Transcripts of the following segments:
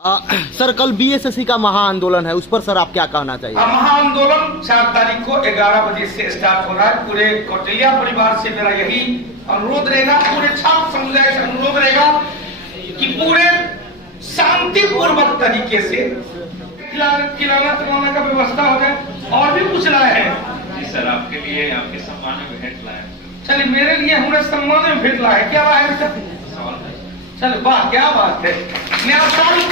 Sir कल BSSC का महाआंदोलन है, उस पर सर आप क्या कहना चाहिए? महाआंदोलन 4 तारीख को 11 बजे से स्टार्ट हो रहा है। पूरे कौटिल्या परिवार से मेरा यही अनुरोध रहेगा, पूरे छात्र समुदाय से अनुरोध रहेगा कि पूरे शांतिपूर्वक तरीके से खिलाना पिलाना का व्यवस्था हो जाए। और भी कुछ लाए हैं जी सर, आपके लिए आपके सम्मान में भेंट लाए। चलिए, मेरे लिए हमारे सम्मान में भेंट लाए। क्या लाए बेटा? चलो वाह, क्या बात है। मेरा सारी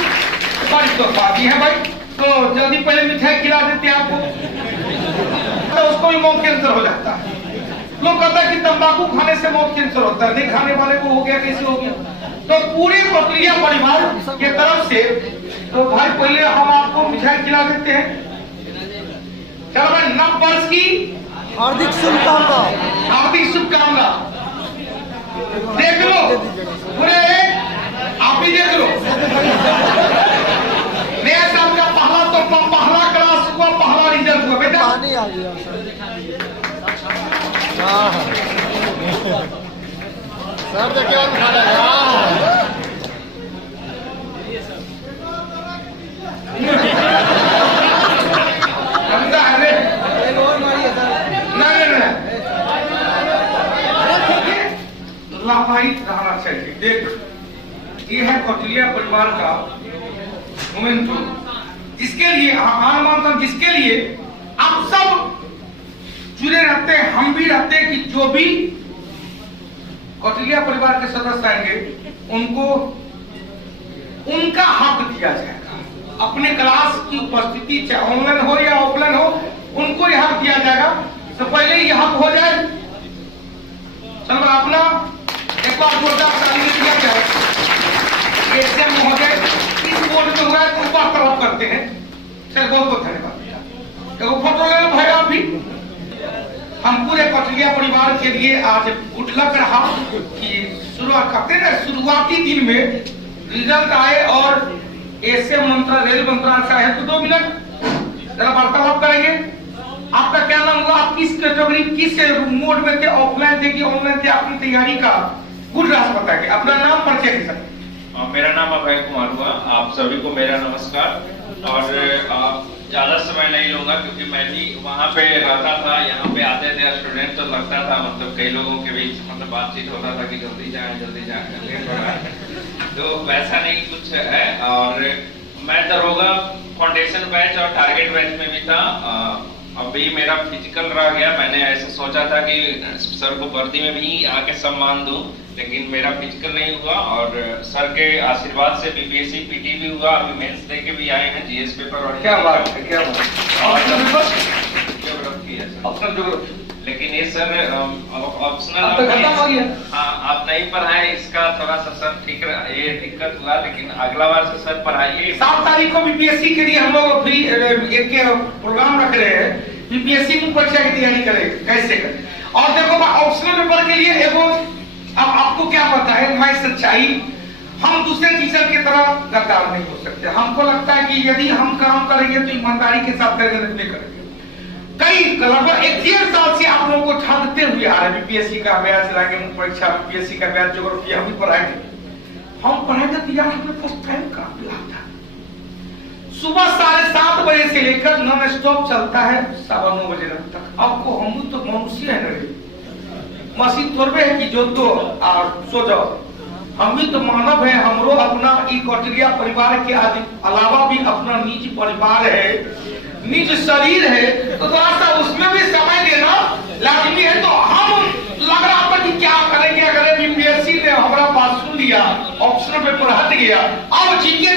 तो बाकी है भाई, तो जल्दी पहले मिठाई खिला देते आपको, तो उसको भी मौत कैंसर हो जाता है। लोग कहता है कि तंबाकू खाने से मौत कैंसर होता है, नहीं खाने वाले को हो गया, कैसे हो गया? तो पूरे कौटिल्या परिवार के तरफ से तो भाई पहले हम आपको मिठाई खिला देते हैं। चलो भाई, नव वर्ष की हार्दिक शुभकामना। हार्दिक शुभकामना। देख लो पूरे, आप भी देख लो। नया साल का पहला तो पहला क्लास हुआ, पहला रिजल्ट हुआ बेटा। पानी आ गया सर, देखिए और लाभान्वित रहना चाहिए। देख, ये है कौटिल्या परिवार का मोमेंटम, जिसके लिए जिसके लिए आप सब जुड़े रहते हैं, हम भी रहते हैं कि जो भी कौटिल्या परिवार के सदस्य आएंगे उनको उनका हक दिया जाएगा। अपने क्लास की उपस्थिति चाहे ऑनलाइन हो या ऑफलाइन हो, उनको यह हक दिया जाएगा। तो पहले यह हक हो जाए। चलो अपना एक बार जोरदार ताली दिया जाए। एसएम महोदय इस बोर्ड में हुआ है, ऊपर तरफ करते हैं। चल, बहुत बहुत धन्यवाद। तो फोटो ले लो भाई आप भी। हम पूरे कौटिल्या परिवार के लिए आज उठलक रहा कि शुरुआत करते हैं। शुरुआती दिन में रिजल्ट आए और एसएम मंत्रालय रेल मंत्रालय से आए, तो 2 मिनट जरा वार्तालाप करेंगे। आपका क्या नाम हुआ? आप किस कैटेगरी, किस मोड में थे? ऑफलाइन थे कि ऑनलाइन थे? आपकी तैयारी का गुड रास बताइए। अपना नाम परिचय दे सकते। मेरा नाम अभय कुमार हुआ। आप सभी को मेरा नमस्कार। और ज्यादा समय नहीं लूंगा क्योंकि मैं भी वहाँ पे रहता था, यहाँ पे आते थे स्टूडेंट, तो लगता था मतलब कई लोगों के बीच मतलब बातचीत होता था कि जल्दी जाए तो वैसा नहीं कुछ है। और मैं दरोगा फाउंडेशन बैच और टारगेट बैच में भी था। अभी मेरा फिजिकल रह गया। मैंने ऐसे सोचा था कि सर को वर्दी में भी आके सम्मान दूं, लेकिन मेरा फिजिकल नहीं हुआ। और सर के आशीर्वाद से बीपीएससी पीटी भी हुआ। अभी मेंस दे के भी आए हैं, जीएस पेपर। और क्या बात है, क्या बात है। लेकिन ये सर ऑप्शनल हाँ, आप नहीं पढ़ाए, इसका थोड़ा सा सर ठीक ये दिक्कत हुआ। लेकिन अगला बार से सर पढ़ाइए। 7 तारीख को बीपीएससी के लिए हम लोग फ्री एक प्रोग्राम रख रहे हैं। बीपीएससी की परीक्षा की तैयारी करें, कैसे करें। और देखो, ऑप्शनल पेपर के लिए एगो, अब आपको क्या पता है, मैं सच्चाई, हम दूसरे टीचर की तरह गद्दार नहीं हो सकते। हमको लगता है कि यदि हम काम करेंगे तो ईमानदारी के साथ करेंगे, नहीं करेंगे। कई लगभग 1-1.5 साल से आप लोगों को ठानते हुए आ रहे। बीपीएससी का बैच लाएंगे, परीक्षा बीपीएससी का बैच ज्योग्राफी हम भी पढ़ाएंगे। हम पढ़ाएंगे तो यार हमें फर्स्ट टाइम काम मिला था। सुबह 7:30 बजे से लेकर नॉन स्टॉप चलता है 9:15 बजे तक। आपको हम तो मनुष्य है नहीं, मशीन थोड़े है कि जो तो और सो जाओ। हम भी तो मानव है। हमरो अपना कौटिल्या परिवार के अलावा भी अपना निजी परिवार है, निज शरीर है, तो थोड़ा सा उसमें भी समय देना लाजमी है। तो हम लग रहा था कि क्या करें क्या करें। बीपीएससी ने हमारा बात सुन लिया, ऑप्शन पेपर हट गया। अब जीके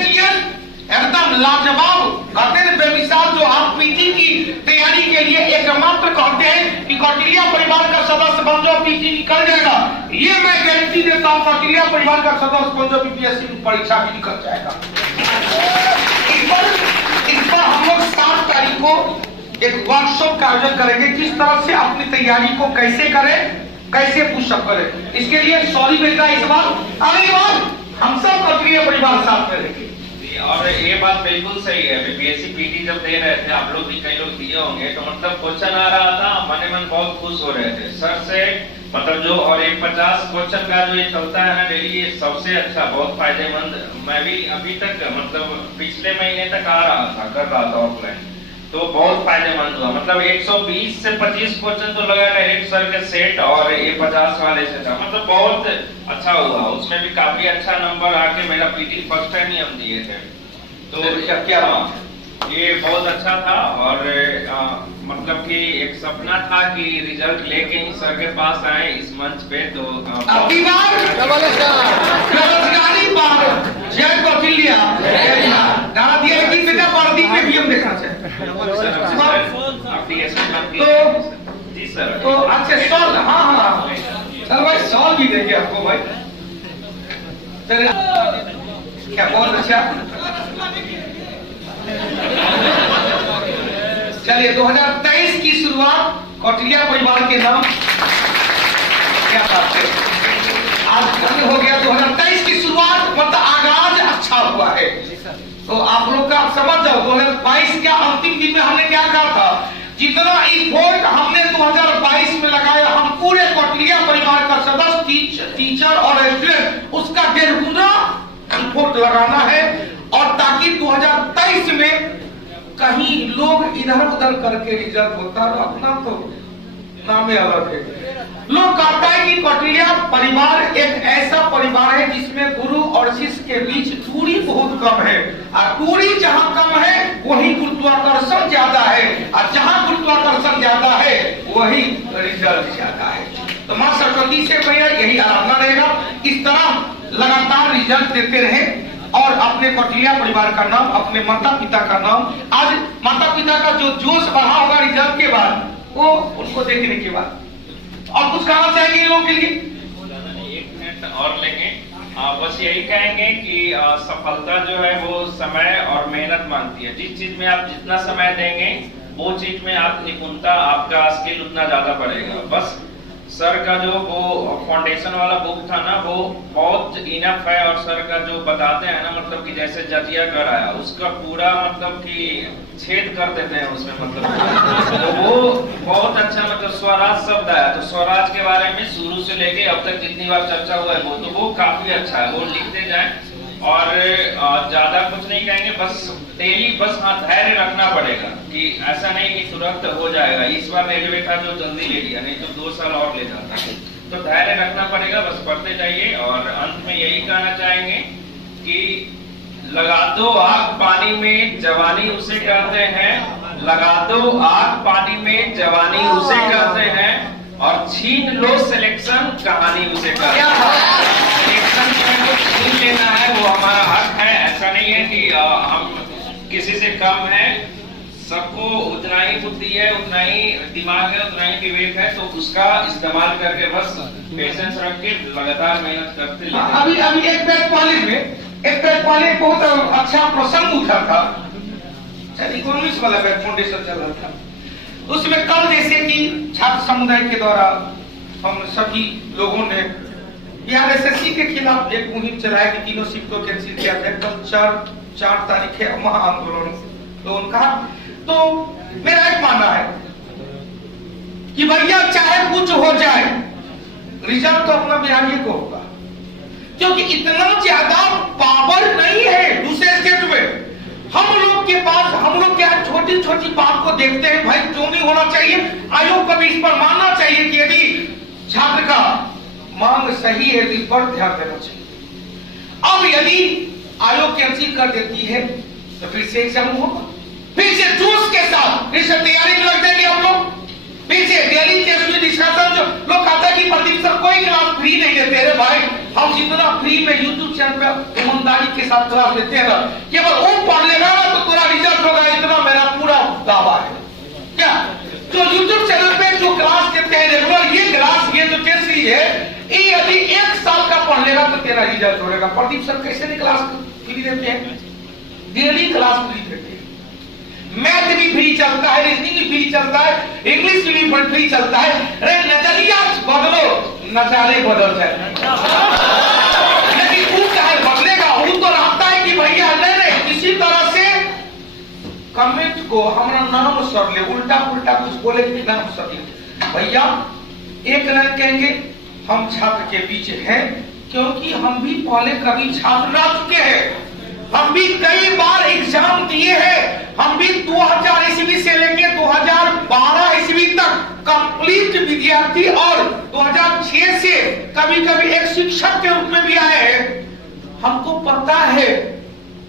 एकदम लाजवाब कहते हैं बेमिसाल, जो आप पीटी की तैयारी के लिए एकमात्र कहते हैं कि कौटिल्या परिवार का सदस्य बन जाओ, पीटी निकल जाएगा। ये मैं गारंटी देता हूँ, कौटिल्या परिवार का सदस्य बन जाओ, बीपीएससी की परीक्षा भी निकल जाएगा। इस पर हम लोग 7 तारीख को एक वर्कशॉप का आयोजन करेंगे, किस तरह से अपनी तैयारी को कैसे करें, कैसे पुशअप करें। इसके लिए सॉरी बेटा, इस बार अगली बार हम सब कौटिल्या परिवार साथ में रहेंगे। और ये बात बिल्कुल सही है। बीपीएससी पीटी जब दे रहे थे, आप लोग भी कई लोग दिए होंगे, तो मतलब क्वेश्चन आ रहा था, मन ही मन बहुत खुश हो रहे थे। सर से मतलब जो और एक 50 क्वेश्चन का जो ये चलता है ना डेली, ये सबसे अच्छा, बहुत फायदेमंद। मैं भी अभी तक मतलब पिछले महीने तक आ रहा था, कर रहा था ऑफलाइन, तो बहुत फायदेमंद हुआ। मतलब 120 से 25 क्वेश्चन तो लगा डायरेक्ट सर के सेट, और ये 50 वाले से था, मतलब बहुत अच्छा हुआ। उसमें भी काफी अच्छा नंबर आके मेरा पीटी फर्स्ट टाइम ही हम दिए थे, तो क्या ये बहुत अच्छा था। और मतलब कि एक सपना था कि रिजल्ट लेके ही सर के पास आए इस मंच पे, तो बेरोजगारी पर जय कौटिल्या नारा दिया कि बेटा वर्दी पे भी हम देखना चाहिए। जी सर। तो अच्छा सॉल, हाँ सर भाई सॉल भी देंगे आपको भाई, क्या बहुत अच्छा। चलिए 2023 की शुरुआत कौटिल्या परिवार के नाम, क्या बात है, आज हो गया 2023 की शुरुआत, मतलब आगाज अच्छा हुआ है। तो आप लोग का समझ जाओ 2022 के अंतिम दिन में हमने क्या कहा था, जितना इफोर्ट हमने 2022 में लगाया, हम पूरे कौटिल्या परिवार का सदस्य, टीचर और स्टूडेंट, उसका 1.5 गुना इफोर्ट लगाना है, और ताकि 2023 में कहीं लोग इधर उधर करके रिजल्ट होता है, अपना तो नाम ही अलग है। लोग कहता है कि कौटिल्या परिवार एक ऐसा परिवार है जिसमें गुरु और शिष्य के बीच दूरी बहुत कम है, और दूरी जहां कम है वही गुरुत्वाकर्षण ज्यादा है, और जहां गुरुत्वाकर्षण ज्यादा है वही रिजल्ट ज्यादा है। तो मां सरस्वती से भैया यही आराधना रहेगा, इस तरह लगातार रिजल्ट देते रहे, और अपने कौटिल्या परिवार का नाम, अपने माता पिता का नाम, आज माता पिता का जो जोश बढ़ा होगा रिजल्ट के बाद, वो उनको देखने के बाद। और कुछ कहना चाहेंगे लोगों के लिए? 1 मिनट और लेंगे, बस यही कहेंगे कि सफलता जो है वो समय और मेहनत मांगती है। जिस चीज में आप जितना समय देंगे वो चीज में आप निपुणता, आपका स्किल उतना ज्यादा बढ़ेगा। बस सर का जो वो फाउंडेशन वाला बुक था ना, वो बहुत इनफ है, और सर का जो बताते हैं ना, मतलब कि जैसे जजिया कर आया, उसका पूरा मतलब कि छेद कर देते हैं उसमें, मतलब तो वो बहुत अच्छा, मतलब स्वराज शब्द आया, तो स्वराज के बारे में शुरू से लेके अब तक जितनी बार चर्चा हुआ है वो, तो वो काफी अच्छा है, वो लिखते जाए। और ज्यादा कुछ नहीं कहेंगे, बस डेली बस धैर्य रखना पड़ेगा, कि ऐसा नहीं कि तुरंत हो जाएगा। इस बार रेलवे का जो जल्दी ले लिया, नहीं तो 2 साल और ले जाता है, तो धैर्य रखना पड़ेगा, बस पढ़ते जाइए। और अंत में यही कहना चाहेंगे कि लगा दो आग पानी में, जवानी उसे कहते हैं, लगा दो आग पानी में, जवानी उसे कहते हैं, और छीन लो सिलेक्शन, कहानी उसे कहते हैं। सिलेक्शन जो है वो छीन लेना है, वो हमारा हक है। ऐसा नहीं है कि हम किसी से कम है, सबको उतना ही बुद्धि है, उतना ही दिमाग है, उतना ही विवेक है, तो उसका इस्तेमाल करके बस पेशेंस रख के लगातार मेहनत करते अभी एक बैच पहले बहुत अच्छा प्रसंग उठा था, इकोनॉमिक्स वाला बैच फाउंडेशन चल रहा था, उसमें कल जैसे कि छात्र समुदाय के द्वारा हम सभी लोगों ने यहाँ एसएससी के खिलाफ एक मुहिम चलाया कि तीनों शिफ्टों कैंसिल किया था। कल 4 तारीख है, महाआंदोलन तो उनका, तो मेरा एक मानना है कि भैया चाहे कुछ हो जाए, रिजल्ट तो अपना बिहारी को होगा, क्योंकि इतना ज्यादा पावर नहीं है दूसरे स्टेट में। हम लोग के पास, हम लोग क्या छोटी छोटी बात को देखते हैं, भाई क्यों नहीं होना चाहिए, आयोग को भी इस पर मानना चाहिए कि यदि छात्र का मांग सही है तो इस पर ध्यान देना चाहिए। अब यदि आयोग कैंसिल कर देती है तो फिर से एग्जाम होगा, फिर से जोश के साथ इस तैयारी में लग जाएंगे हम लोग। फिर से डेली टेस्ट में डिस्कशन, जो लोग कहते हैं कि प्रदीप सर कोई क्लास फ्री नहीं देते हैं, भाई हम जितना फ्री में यूट्यूब चैनल पर ईमानदारी के साथ क्लास देते हैं ना, केवल वो पढ़ लेगा ना तो पूरा रिजल्ट होगा, इतना मेरा पूरा दावा है। क्या जो यूट्यूब चैनल पे जो क्लास देते हैं रेगुलर, ये क्लास, ये जो टेस्ट है, ये यदि 1 साल का पढ़ लेगा तो तेरा रिजल्ट होगा। प्रदीप सर कैसे नहीं क्लास फ्री देते हैं, डेली क्लास फ्री देते हैं, मैथ भी फ्री चलता है, रीजनिंग भी फ्री चलता है, इंग्लिश भी फ्री चलता है। अरे नजरिया बदलो, नजारे बदल जाए, लेकिन वो चाहे बदलेगा, वो तो रहता है कि भैया नहीं किसी तरह से कमेंट को हमारा नाम सर ले, उल्टा पुल्टा कुछ बोले कि नाम सर ले, भैया एक लाइन कहेंगे हम छात्र के बीच हैं, क्योंकि हम भी पहले कभी छात्र रह चुके हैं। हम भी कई बार एग्जाम दिए हैं। हम भी 2000 ईस्वी से लेकर 2012 ईस्वी तक कंप्लीट विद्यार्थी और 2006 से कभी कभी एक शिक्षक के रूप में भी आए हैं। हमको पता है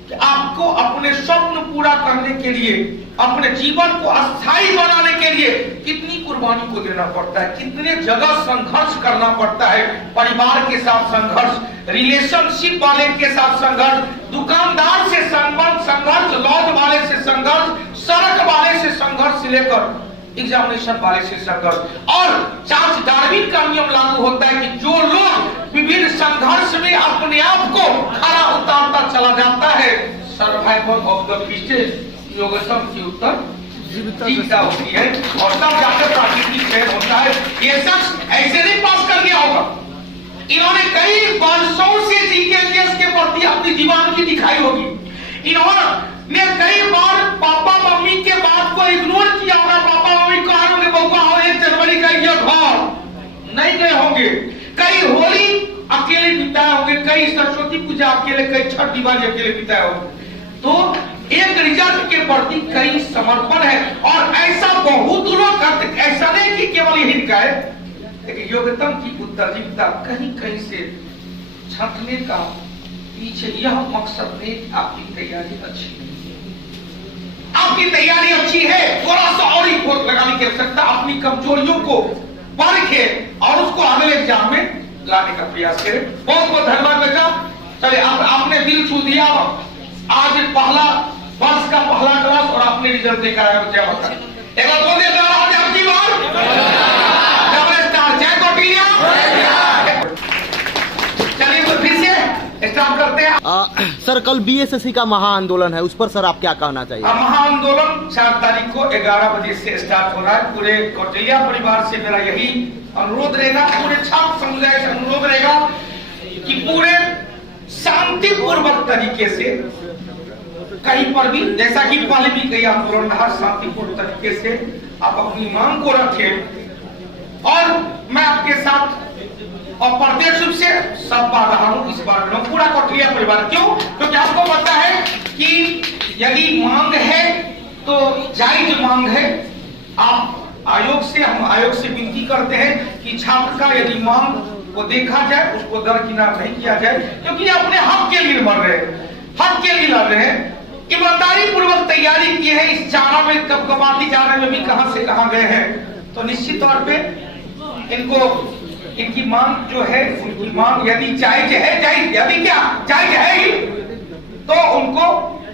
कि आपको अपने स्वप्न पूरा करने के लिए, अपने जीवन को अस्थायी बनाने के लिए कितनी कुर्बानी को देना पड़ता है, कितने जगह संघर्ष करना पड़ता है। परिवार के साथ संघर्ष, रिलेशनशिप वाले के साथ संघर्ष, दुकानदार से संघर्ष, लॉज वाले से संघर्ष, सड़क वाले से संघर्ष से लेकर एग्जामिनेशन वाले से संघर्ष। और चार्ल्स डार्विन का नियम लागू होता है कि जो लोग विभिन्न संघर्ष में अपने आप को खरा उतारता चला जाता है, सर्वाइवल ऑफ द फिटेस्ट, योगसम की उत्तर जीविता होती है और तब जाकर प्राकृतिक चयन होता है। ये शख्स ऐसे नहीं पास कर गया होगा, इन्होंने कई वर्षों से जीकेजीएस के प्रति अपनी दीवानगी दिखाई होगी। इन्होंने कई बार पापा मम्मी के बात को इग्नोर किया होगा। पापा मम्मी कहा होंगे बउआ हो 1 जनवरी का ये घर नहीं गए होंगे, कई होली अकेले बिताए होंगे, कई सरस्वती पूजा अकेले, कई छठ दिवाली अकेले बिताए होंगे। तो एक रिजल्ट के प्रति कई समर्पण है और ऐसा बहुत लोग करते। ऐसा नहीं कि केवल यही का है, लेकिन योग्यता की उत्तरजीविता कहीं कहीं से छंटने का पीछे यह मकसद नहीं, आपकी तैयारी अच्छी है, आपकी तैयारी अच्छी है, थोड़ा सा और ही फोर्स लगाने की आवश्यकता, अपनी कमजोरियों को परखे और उसको अगले एग्जाम में लाने का प्रयास करें। बहुत बहुत धन्यवाद बेटा। चलिए आपने दिल छू दिया। आज पहला वर्ष का पहला क्लास और आपने रिजल्ट देखा है। जय माता दी। एक बार बोल दिया आपकी बार डबल स्टार, जय कोटिया। चलिए तो फिर से स्टार्ट करते हैं। सर कल बीएसएससी का महाआंदोलन है, उस पर सर आप क्या कहना चाहिए? महाआंदोलन 4 तारीख को 11 बजे से स्टार्ट हो रहा है। पूरे कौटिल्या परिवार से मेरा यही अनुरोध रहेगा, पूरे छात्र समुदाय से अनुरोध रहेगा कि पूरे शांतिपूर्वक तरीके से कहीं पर भी, जैसा कि पहले भी कई आंदोलन रहा, शांतिपूर्ण तरीके से आप अपनी मांग को रखें। और मैं आपके साथ और प्रत्यक्ष रूप से सब बार रहा हूं, इस बार रहा हूं, पूरा कौटिल्या परिवार। क्यों? क्योंकि आपको पता है कि यदि मांग है तो जायज मांग है। आप हम आयोग से विनती करते हैं कि छात्र का यदि मांग को देखा जाए, उसको दरकिनार नहीं किया जाए, क्योंकि अपने हक के लिए मर रहे हैं, हक के लिए लड़ रहे हैं, ईमानदारी पूर्वक तैयारी की है। इस चारा में कपकपाती चारा में भी कहां से कहां गए हैं। तो निश्चित तौर पे इनकी मांग जो है, उनकी मांग यदि जायज है, यदि क्या जायज है ही, तो उनको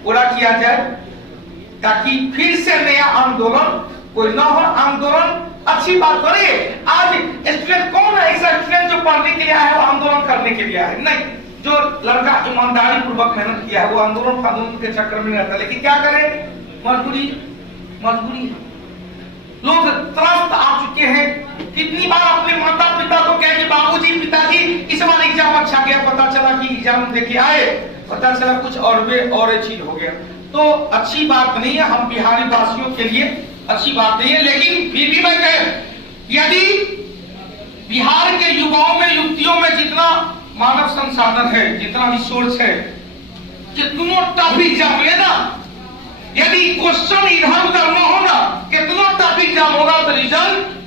पूरा किया जाए, ताकि फिर से नया आंदोलन कोई न हो। आंदोलन अच्छी बात करे। आज स्टूडेंट कौन है ऐसा स्टूडेंट जो पढ़ने के लिए आया है, वो आंदोलन करने के लिए आया है? नहीं, जो लड़का ईमानदारी पूर्वक मेहनत किया है वो आंदोलन के चक्कर में रहता है। लेकिन क्या करे, मजबूरी है। लोग त्रस्त आ चुके हैं। कितनी बार अपने माता पिता को कहे कि बाबूजी पिताजी इस बार एग्जाम अच्छा गया, पता चला कि एग्जाम देके आए, पता चला कुछ और चीज हो गया। तो अच्छी बात नहीं है, हम बिहारी वासियों के लिए अच्छी बात नहीं है। लेकिन फिर भी मैं कह, यदि बिहार के युवाओं में, युवतियों में जितना मानव संसाधन है, जितना रिसोर्स है, कितनों टफ एग्जाम लेना, यदि क्वेश्चन इधर उधर न होना, कितनों टफ एग्जाम होगा तो रिजल्ट